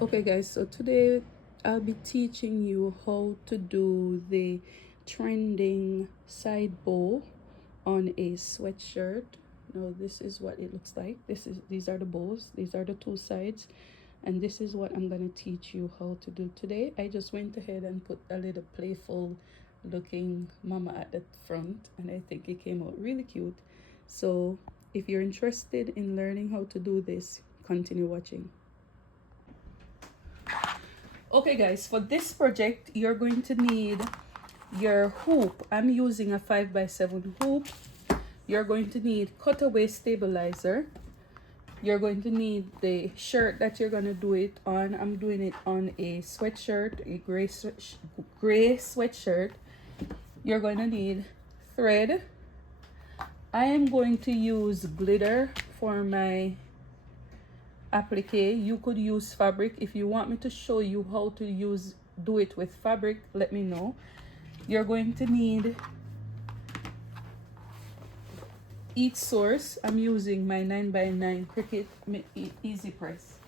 Okay guys, so today I'll be teaching you how to do the trending side bow on a sweatshirt. Now this is what it looks like. These are the bows, these are the two sides, and this is what I'm going to teach you how to do today. I just went ahead and put a little playful looking mama at the front, and I think it came out really cute. So if you're interested in learning how to do this, continue watching. Okay guys, for this project you're going to need your hoop. I'm using a 5x7 hoop. You're going to need cutaway stabilizer. You're going to need the shirt that you're going to do it on. I'm doing it on a sweatshirt, a gray sweatshirt. You're going to need thread. I am going to use glitter for my applique. You could use fabric. If you want me to show you how to do it with fabric, let me know. You're going to need each source. I'm using my 9x9 Cricut easy press.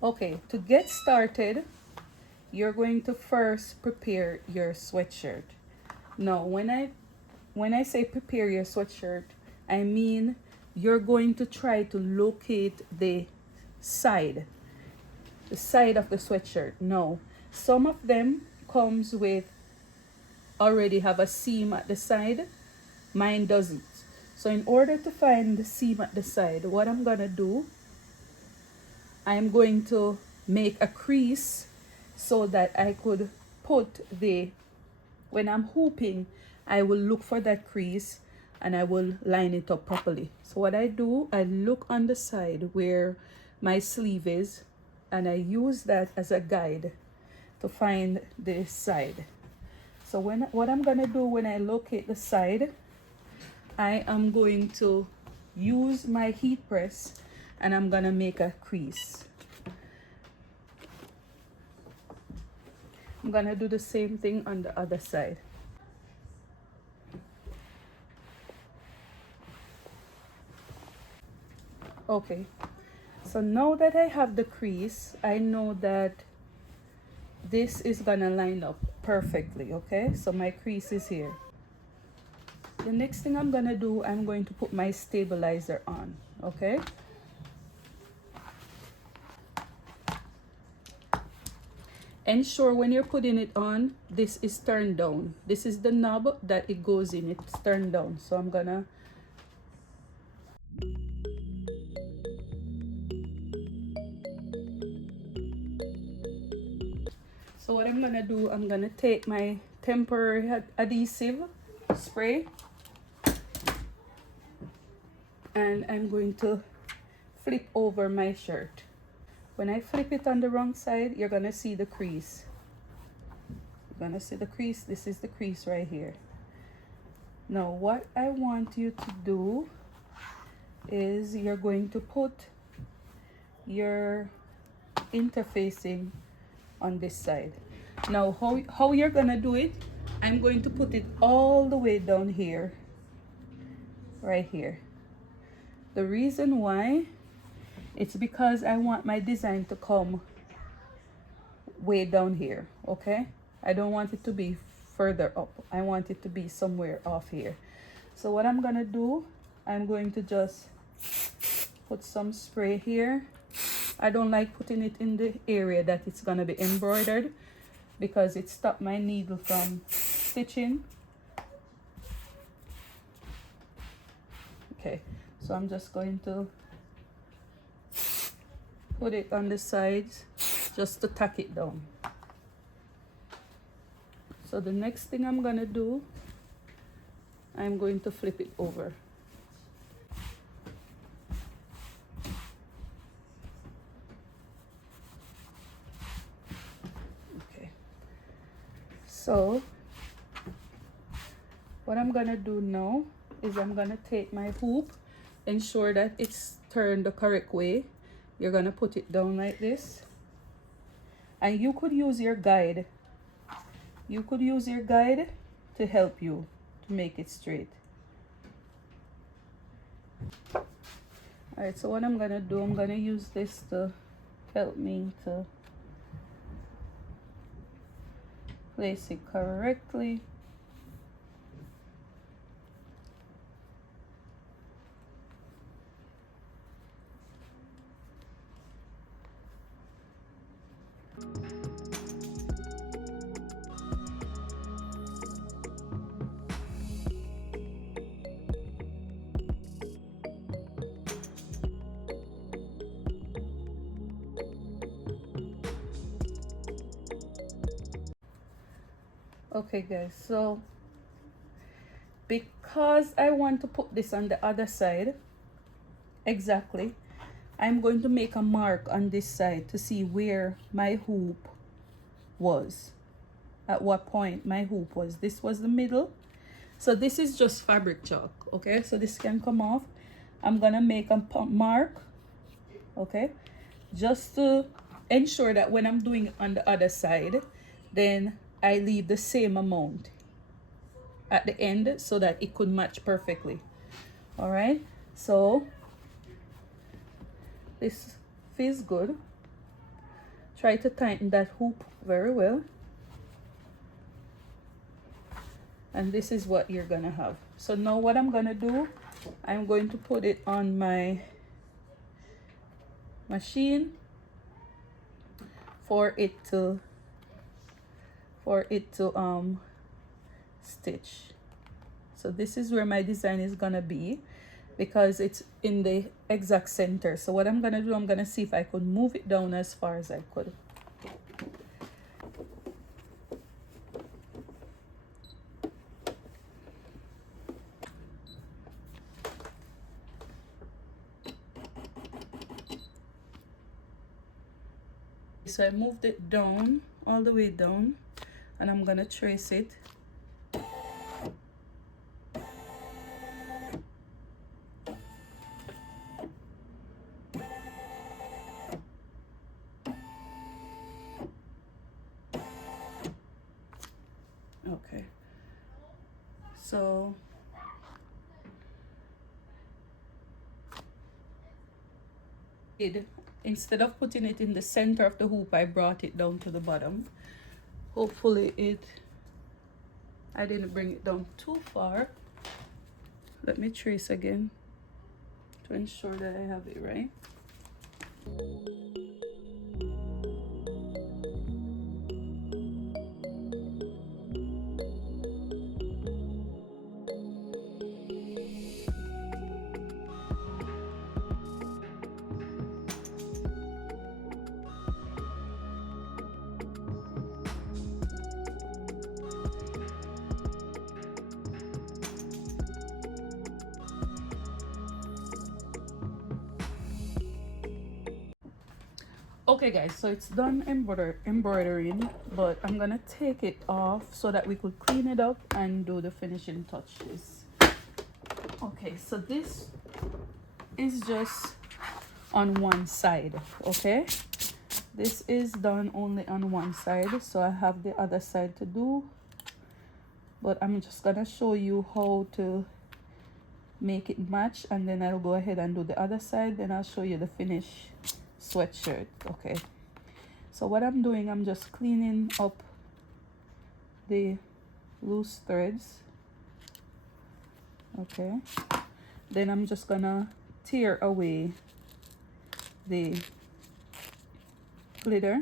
Okay, to get started, you're going to first prepare your sweatshirt. Now when I say prepare your sweatshirt, I mean you're going to try to locate the side of the sweatshirt. Now some of them comes with already have a seam at the side, mine doesn't. So in order to find the seam at the side, what I'm gonna do, I'm going to make a crease so that I could put when I'm hooping, I will look for that crease and I will line it up properly. So what I do, I look on the side where my sleeve is and I use that as a guide to find the side. So what I'm gonna do when I locate the side, I am going to use my heat press and I'm gonna make a crease. I'm gonna do the same thing on the other side. Okay, so now that I have the crease, I know that this is gonna line up perfectly. Okay, so my crease is here. The next thing I'm gonna do, I'm going to put my stabilizer on. Okay, ensure when you're putting it on, this is turned down. This is the knob that it goes in, it's turned down. So I'm gonna what I'm gonna do, I'm gonna take my temporary adhesive spray and I'm going to flip over my shirt. When I flip it on the wrong side, you're gonna see the crease. You're gonna see the crease. This is the crease right here. Now what I want you to do is you're going to put your interfacing on this side. Now how you're gonna do it, I'm going to put it all the way down here, right here. The reason why, it's because I want my design to come way down here. Okay, I don't want it to be further up. I want it to be somewhere off here. So what I'm gonna do, I'm going to just put some spray here. I don't like putting it in the area that it's gonna be embroidered because it stopped my needle from stitching. Okay, so I'm just going to put it on the sides just to tack it down. So the next thing I'm gonna do, I'm going to flip it over. Okay, so what I'm gonna do now is I'm gonna take my hoop, ensure that it's turned the correct way. You're gonna put it down like this, and you could use your guide. You could use your guide to help you to make it straight. All right, so what I'm gonna do, I'm gonna use this to help me to place it correctly. Okay guys, so because I want to put this on the other side exactly, I'm going to make a mark on this side to see where my hoop was, at what point my hoop was. This was the middle, so this is just fabric chalk. Okay, so this can come off. I'm gonna make a mark, okay, just to ensure that when I'm doing it on the other side, then I leave the same amount at the end so that it could match perfectly. All right, so this feels good. Try to tighten that hoop very well, and this is what you're gonna have. So now what I'm gonna do, I'm going to put it on my machine for it to stitch. So this is where my design is gonna be, because it's in the exact center. So what I'm gonna do, I'm gonna see if I could move it down as far as I could. So I moved it down, all the way down, and I'm gonna trace it. Okay, so instead of putting it in the center of the hoop, I brought it down to the bottom. Hopefully I didn't bring it down too far. Let me trace again to ensure that I have it right. Okay guys, so it's done embroidering, but I'm gonna take it off so that we could clean it up and do the finishing touches. Okay, so this is just on one side. Okay, this is done only on one side, so I have the other side to do, but I'm just gonna show you how to make it match, and then I'll go ahead and do the other side, then I'll show you the finish sweatshirt. Okay, so what I'm doing, I'm just cleaning up the loose threads. Okay, then I'm just gonna tear away the glitter.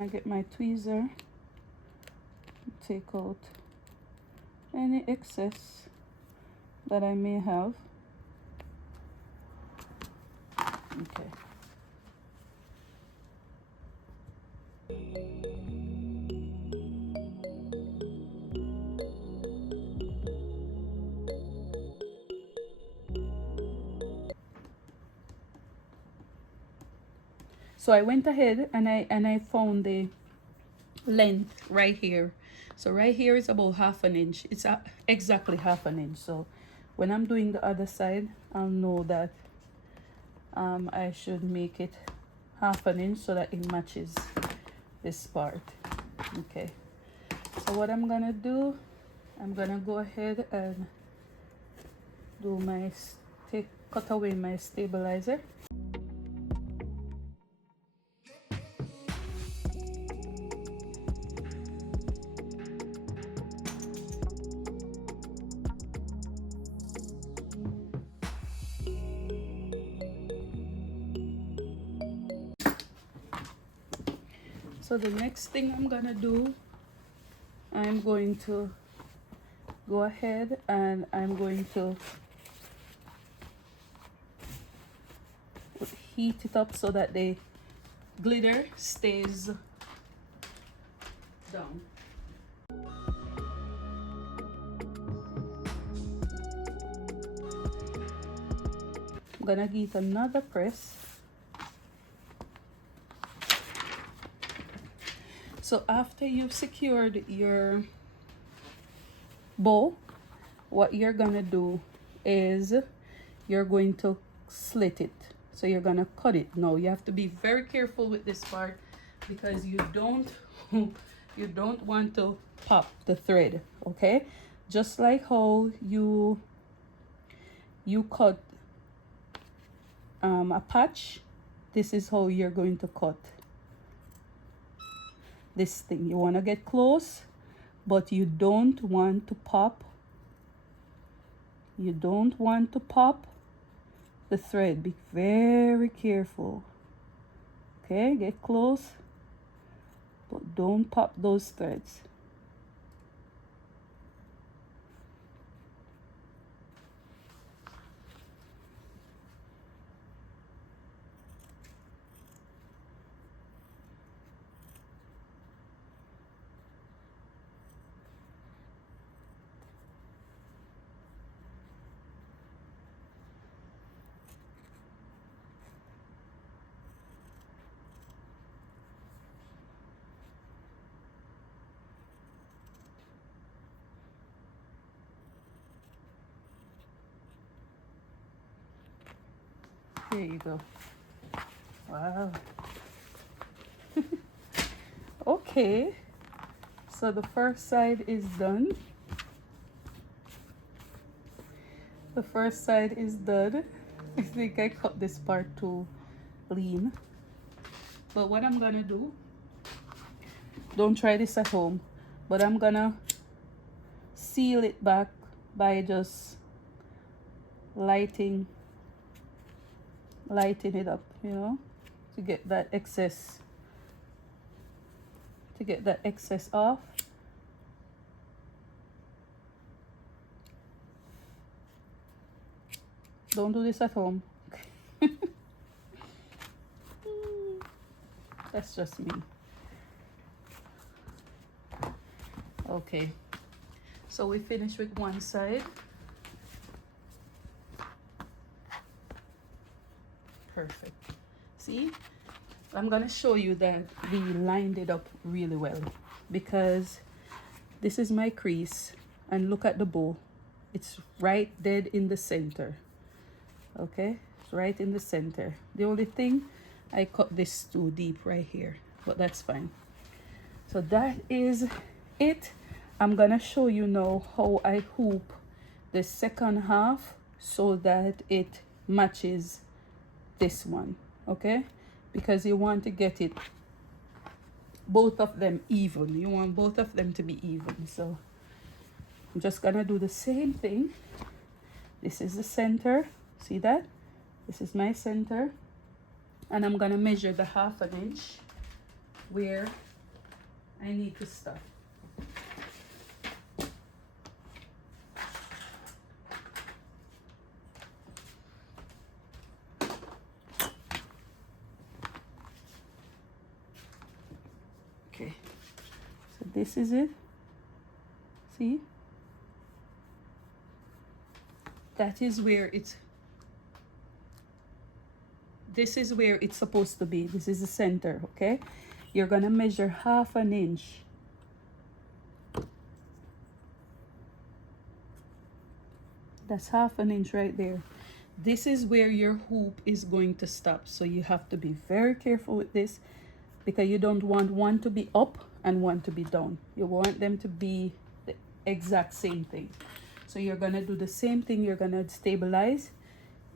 I get my tweezer, take out any excess that I may have. Okay. So I went ahead and I found the length right here. So right here is about 1/2 inch. It's exactly 1/2 inch. So when I'm doing the other side, I'll know that I should make it half an inch so that it matches this part. Okay, so what I'm gonna do, I'm gonna go ahead and do my cut away my stabilizer. So the next thing I'm gonna do, I'm going to go ahead and I'm going to heat it up so that the glitter stays down. I'm gonna give another press. So after you've secured your bow, what you're gonna do is you're going to slit it. So you're gonna cut it. Now you have to be very careful with this part because you don't you don't want to pop the thread, okay? Just like how you cut a patch, this is how you're going to cut this thing. You want to get close, but you don't want to pop. You don't want to pop the thread. Be very careful. Okay, get close, but don't pop those threads. There you go. Wow. Okay, so the first side is done. The first side is done. I think I cut this part too lean. But what I'm gonna do, don't try this at home, but I'm gonna seal it back by just lighting it up, you know, to get that excess off. Don't do this at home. That's just me. Okay, so we finished with one side. Perfect. See, I'm gonna show you that we lined it up really well because this is my crease and look at the bow. It's right dead in the center. Okay, it's right in the center. The only thing, I cut this too deep right here, but that's fine. So that is it. I'm gonna show you now how I hoop the second half so that it matches this one, okay? Because you want to get it both of them even. You want both of them to be even. So I'm just gonna do the same thing. This is the center. See that? This is my center. And I'm gonna measure the half an inch where I need to stop. Okay, so this is it. See? That is where it's, this is where it's supposed to be. This is the center, okay? You're gonna measure half an inch. That's half an inch right there. this is where your hoop is going to stop. So you have to be very careful with this, because you don't want one to be up and one to be down. You want them to be the exact same thing. So you're gonna do the same thing. You're gonna stabilize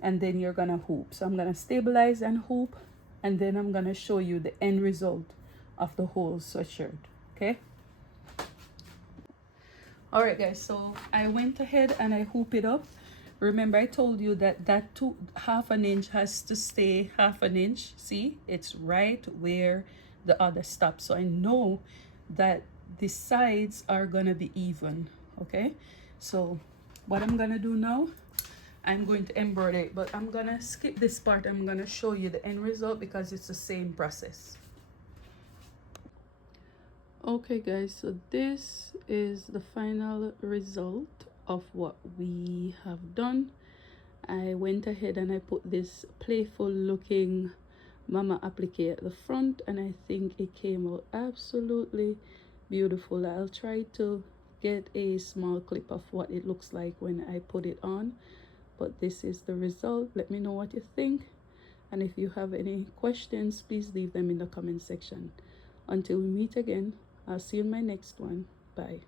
and then you're gonna hoop. So I'm gonna stabilize and hoop, and then I'm gonna show you the end result of the whole sweatshirt. Okay. All right, guys, so I went ahead and I hoop it up. Remember, I told you that that half an inch has to stay half an inch. See, it's right where the other stops. So I know that the sides are gonna be even. Okay, so what I'm gonna do now, I'm going to embroider it, but I'm gonna skip this part. I'm gonna show you the end result because it's the same process. Okay, guys, so this is the final result of what we have done. I went ahead and I put this playful looking mama applique at the front, and I think it came out absolutely beautiful. I'll try to get a small clip of what it looks like when I put it on, but this is the result. Let me know what you think, and if you have any questions, please leave them in the comment section. Until we meet again, I'll see you in my next one. Bye.